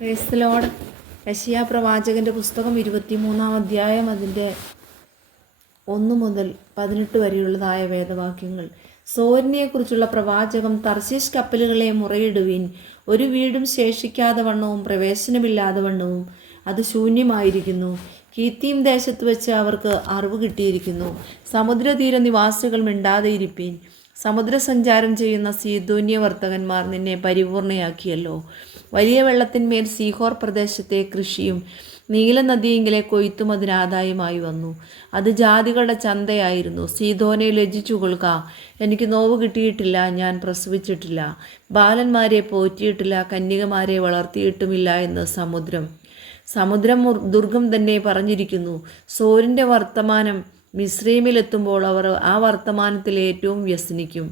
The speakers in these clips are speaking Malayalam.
Praise the Lord. യെശയ്യാ പ്രവാചകൻ്റെ പുസ്തകം 23-ാം അധ്യായം അതിൻ്റെ 1 മുതൽ 18 വരെയുള്ളതായ വേദവാക്യങ്ങൾ. സോരിനെക്കുറിച്ചുള്ള പ്രവാചകം. തർശീശ് കപ്പലുകളെ മുറയിടുവിൻ, ഒരു വീടും ശേഷിക്കാതെ വണ്ണവും പ്രവേശനമില്ലാതെ വണ്ണവും അത് ശൂന്യമായിരിക്കുന്നു. കീത്തീം ദേശത്ത് വെച്ച് അവർക്ക് അറിവ് കിട്ടിയിരിക്കുന്നു. സമുദ്രതീര നിവാസികൾ മിണ്ടാതെ ഇരിപ്പീൻ. സമുദ്രസഞ്ചാരം ചെയ്യുന്ന സീദോന്യ വർത്തകന്മാർ നിന്നെ പരിപൂർണയാക്കിയല്ലോ. വലിയ വെള്ളത്തിന്മേൽ സീഹോർ പ്രദേശത്തെ കൃഷിയും നീലനദിയെങ്കിലെ കൊയ്ത്തും അതിനാദായമായി വന്നു. അത് ജാതികളുടെ ചന്തയായിരുന്നു. സീദോനെ ലജ്ജിച്ചു കൊള്ളുക, എനിക്ക് നോവ് കിട്ടിയിട്ടില്ല, ഞാൻ പ്രസവിച്ചിട്ടില്ല, ബാലന്മാരെ പോറ്റിയിട്ടില്ല, കന്യകമാരെ വളർത്തിയിട്ടുമില്ല എന്ന് സമുദ്രം ദുർഗം തന്നെ പറഞ്ഞിരിക്കുന്നു. സോരിൻ്റെ വർത്തമാനം മിസ്രൈമിലെത്തുമ്പോൾ അവർ ആ വർത്തമാനത്തിൽ ഏറ്റവും വ്യസനിക്കും.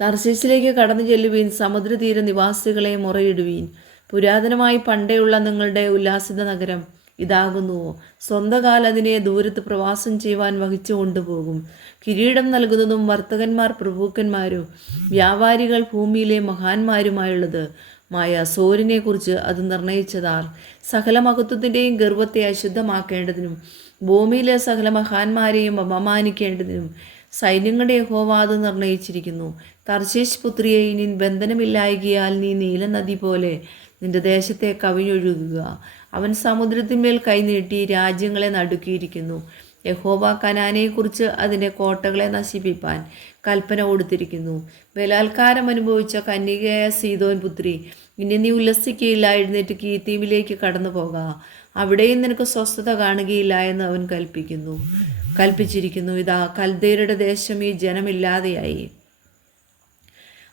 തർശീശിലേക്ക് കടന്നു ചെല്ലുവീൻ, സമുദ്രതീര നിവാസികളെ മുറയിടുവീൻ. പുരാതനമായി പണ്ടേയുള്ള നിങ്ങളുടെ ഉല്ലാസിത നഗരം ഇതാകുന്നുവോ? സ്വന്തകാൽ അതിനെ ദൂരത്ത് പ്രവാസം ചെയ്യുവാൻ വഹിച്ചു കൊണ്ടുപോകും. കിരീടം നൽകുന്നതും വർത്തകന്മാർ പ്രഭുക്കന്മാരും വ്യാപാരികൾ ഭൂമിയിലെ മഹാന്മാരുമായുള്ളത് മായ സോരിനെ കുറിച്ച് അത് നിർണയിച്ചതാർ. സകല മഹത്വത്തിൻ്റെയും ഗർവത്തെ അശുദ്ധമാക്കേണ്ടതിനും ഭൂമിയിലെ സകല മഹാന്മാരെയും അപമാനിക്കേണ്ടതിനും സൈന്യങ്ങളുടെ യഹോവ അത് നിർണയിച്ചിരിക്കുന്നു. തർശീശ് പുത്രിയെ, ഇനി ബന്ധനമില്ലായകിയാൽ നീ നീലനദി പോലെ നിന്റെ ദേശത്തെ കവിഞ്ഞൊഴുകുക. അവൻ സമുദ്രത്തിന്മേൽ കൈനീട്ടി രാജ്യങ്ങളെ നടുക്കിയിരിക്കുന്നു. യഹോവ കനാനെക്കുറിച്ച് അതിൻ്റെ കോട്ടകളെ നശിപ്പിപ്പാൻ കൽപ്പന കൊടുത്തിരിക്കുന്നു. ബലാത്കാരം അനുഭവിച്ച കന്യകയായ സീദോൻ പുത്രി, ഇനി നീ ഉല്ലസിക്കുകയില്ല. എഴുന്നേറ്റ് കീത്തീമിലേക്ക് കടന്നു പോക, അവിടെയും നിനക്ക് സ്വസ്ഥത കാണുകയില്ല എന്ന് അവൻ കൽപ്പിച്ചിരിക്കുന്നു. ഇതാ, കൽദയരുടെ ദേശം ഈ ജനമില്ലാതെയായി.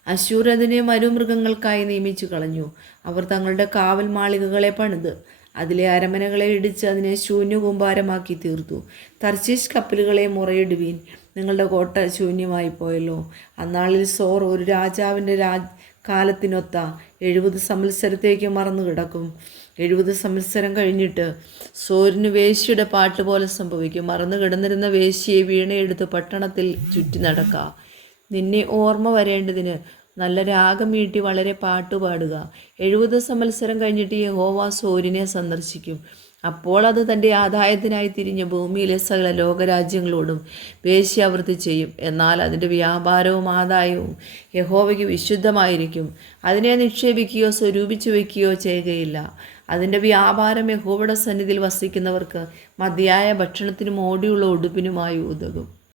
അശ്ശൂർ അതിനെ മരുമൃഗങ്ങൾക്കായി നിയമിച്ചു കളഞ്ഞു. അവർ തങ്ങളുടെ കാവൽ മാളികകളെ പണിത് അതിലെ അരമനകളെ ഇടിച്ച് അതിനെ ശൂന്യകൂമ്പാരമാക്കി തീർത്തു. തർശീശ് കപ്പലുകളെ മുറയിടുവീൻ, നിങ്ങളുടെ കോട്ട ശൂന്യമായി പോയല്ലോ. അന്നാളിൽ സോർ ഒരു രാജാവിൻ്റെ കാലത്തിനൊത്ത 70 സംവത്സരത്തേക്ക് മറന്നു കിടക്കും. 70 സംവത്സരം കഴിഞ്ഞിട്ട് സോരിന് വേശ്യയുടെ പാട്ട് പോലെ സംഭവിക്കും. മറന്നു കിടന്നിരുന്ന വേശ്യയെ വീണയെടുത്ത് പട്ടണത്തിൽ ചുറ്റി നടക്ക. നിന്നെ ഓർമ്മ വരേണ്ടതിന് നല്ല രാഗം മീട്ടി വളരെ പാട്ടുപാടുക. 70 സംവത്സരം കഴിഞ്ഞിട്ട് യഹോവ സോരിനെ സന്ദർശിക്കും. അപ്പോൾ അത് തൻ്റെ ആദായത്തിനായി തിരിഞ്ഞ് ഭൂമിയിലെ സകല ലോകരാജ്യങ്ങളോടും വേശ്യാവൃത്തി ചെയ്യും. എന്നാൽ അതിൻ്റെ വ്യാപാരവും ആദായവും യഹോവയ്ക്ക് വിശുദ്ധമായിരിക്കും. അതിനെ നിക്ഷേപിക്കുകയോ സ്വരൂപിച്ചു വയ്ക്കുകയോ ചെയ്യുകയില്ല. അതിൻ്റെ വ്യാപാരം യഹോവയുടെ സന്നിധിയിൽ വസിക്കുന്നവർക്ക് മതിയായ ഭക്ഷണത്തിനും ഓടിയുള്ള ഉടുപ്പിനുമായി ഉതകും.